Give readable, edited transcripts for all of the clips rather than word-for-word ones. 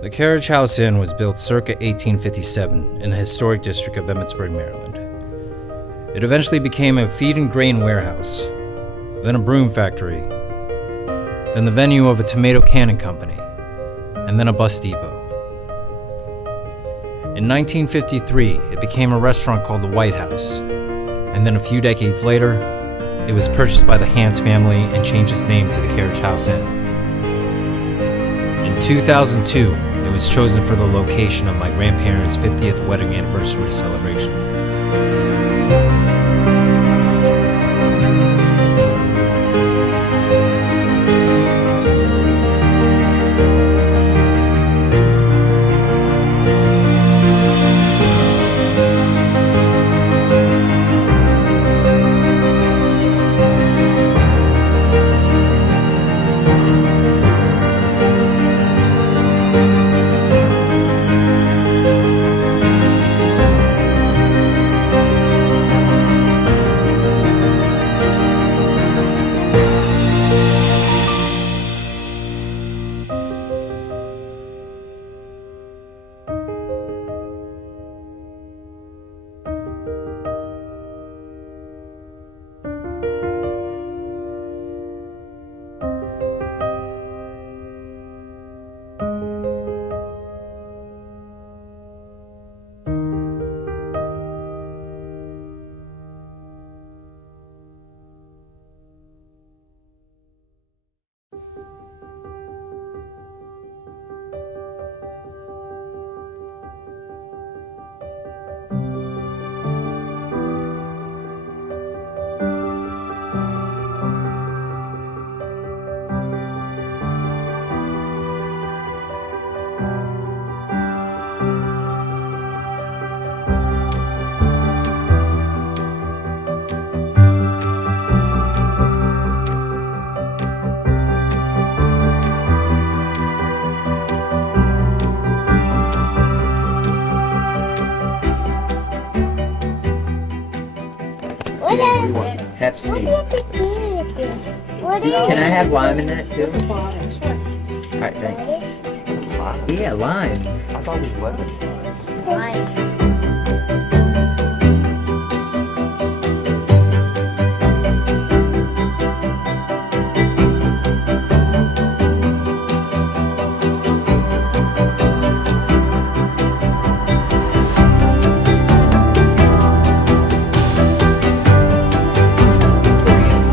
The Carriage House Inn was built circa 1857 in the historic district of Emmitsburg, Maryland. It eventually became a feed and grain warehouse, then a broom factory, then the venue of a tomato canning company, and then a bus depot. In 1953, it became a restaurant called the White House, and then a few decades later, it was purchased by the Hans family and changed its name to the Carriage House Inn. In 2002, it was chosen for the location of my grandparents' 50th wedding anniversary celebration. Pepsi. What do you think with this? What do you Can I have lime in that too? think? Alright, thanks. Yeah, lime. I thought it was lemon.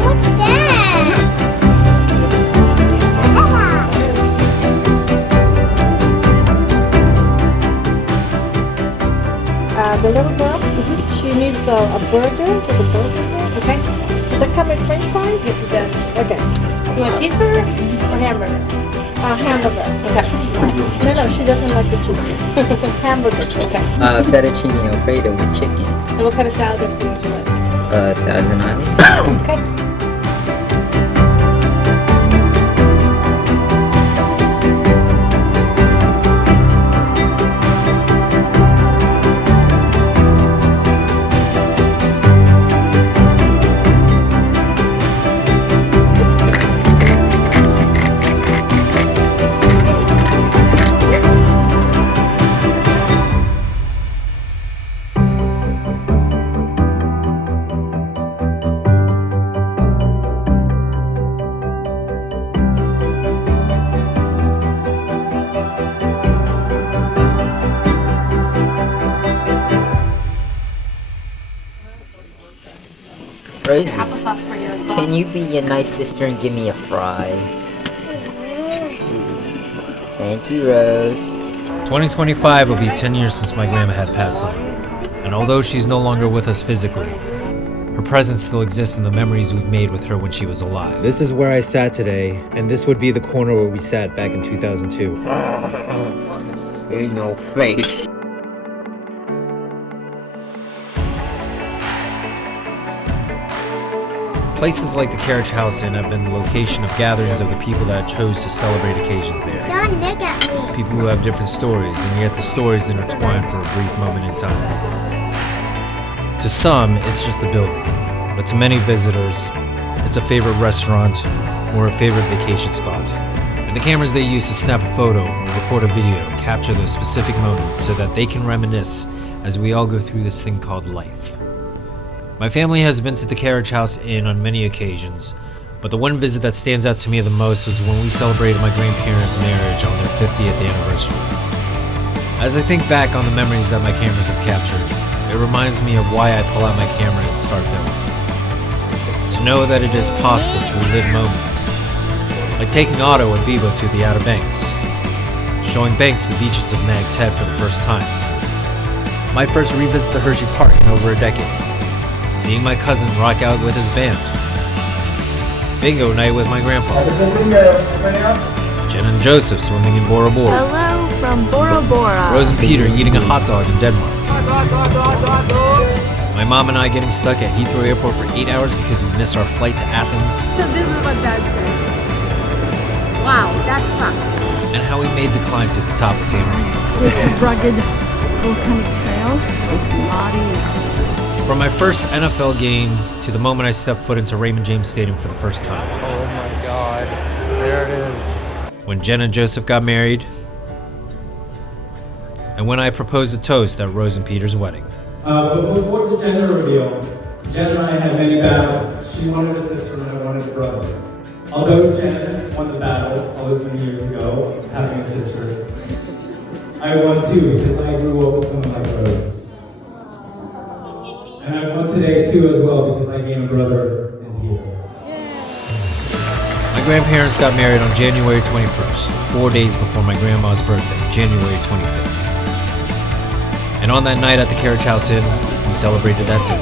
What's that? The little girl, she needs a burger with a burger there. Okay. Does that come in French fries? Yes, it does. Okay. You want cheeseburger or hamburger? Hamburger. Okay. No, she doesn't like the chicken. Hamburger. Okay. Fettuccine Alfredo with chicken. And what kind of salad dressing would you like? Thousand Island. Okay. Rosie, Applesauce for you as well. can you be a nice sister and give me a fry? Thank you, Rose. 2025 will be 10 years since my grandma had passed away, and although she's no longer with us physically, her presence still exists in the memories we've made with her when she was alive. This is where I sat today, and this would be the corner where we sat back in 2002. Ain't no face. Places like the Carriage House Inn have been the location of gatherings of the people that chose to celebrate occasions there. Don't look at me. People who have different stories, and yet the stories intertwine for a brief moment in time. To some, it's just a building, but to many visitors, it's a favorite restaurant or a favorite vacation spot, an And the cameras they use to snap a photo or record a video capture those specific moments so that they can reminisce as we all go through this thing called life. My family has been to the Carriage House Inn on many occasions, but the one visit that stands out to me the most was when we celebrated my grandparents' marriage on their 50th anniversary. As I think back on the memories that my cameras have captured, it reminds me of why I pull out my camera and start filming. To know that it is possible to relive moments, like taking Otto and Bebo to the Outer Banks, showing Banks the beaches of Nag's Head for the first time, my first revisit to Hershey Park in over a decade, seeing my cousin rock out with his band, bingo night with my grandpa, Jen and Joseph swimming in Bora Bora, Hello from Bora Bora. Rose and Peter eating a hot dog in Denmark, my mom and I getting stuck at Heathrow Airport for 8 hours because we missed our flight to Athens, So this is what Dad said. Wow, that sucks. and how we made the climb to the top of San Marino. This rugged volcanic trail is naughty. From my first NFL game to the moment I stepped foot into Raymond James Stadium for the first time. Oh my god, there it is. When Jen and Joseph got married, and when I proposed a toast at Rose and Peter's wedding. But before the gender reveal, Jen and I had many battles. She wanted a sister and I wanted a brother. Although Jen won the battle all those many years ago, having a sister, I won too because I grew up with someone like Rose. And I won today too as well because I gained a brother in Peter. My grandparents got married on January 21st, 4 days before my grandma's birthday, January 25th. And on that night at the Carriage House Inn, we celebrated that too.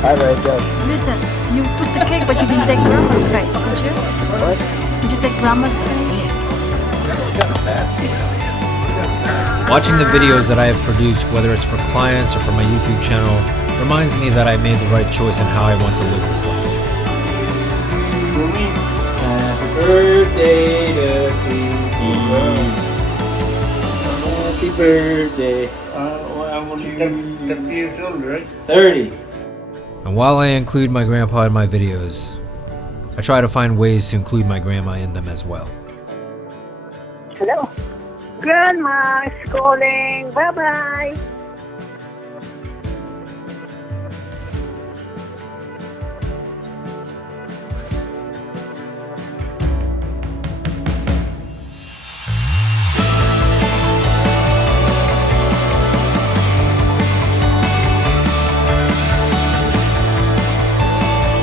Hi, Rose, go. Listen, you took the cake, but you didn't take Grandma's face, did you? What? Did you take Grandma's face? Watching the videos that I have produced, whether it's for clients or for my YouTube channel, reminds me that I made the right choice in how I want to live this life. Happy birthday to you. Happy birthday. I'm only 30 years old, right? 30. And while I include my grandpa in my videos, I try to find ways to include my grandma in them as well. Hello. Grandma is calling. Bye-bye.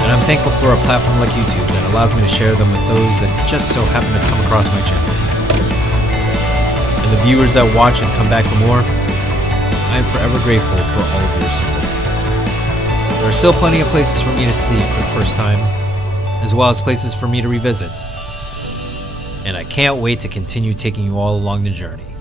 And I'm thankful for a platform like YouTube that allows me to share them with those that just so happen to come across my channel. And the viewers that watch and come back for more, I am forever grateful for all of your support. There are still plenty of places for me to see for the first time, as well as places for me to revisit. And I can't wait to continue taking you all along the journey.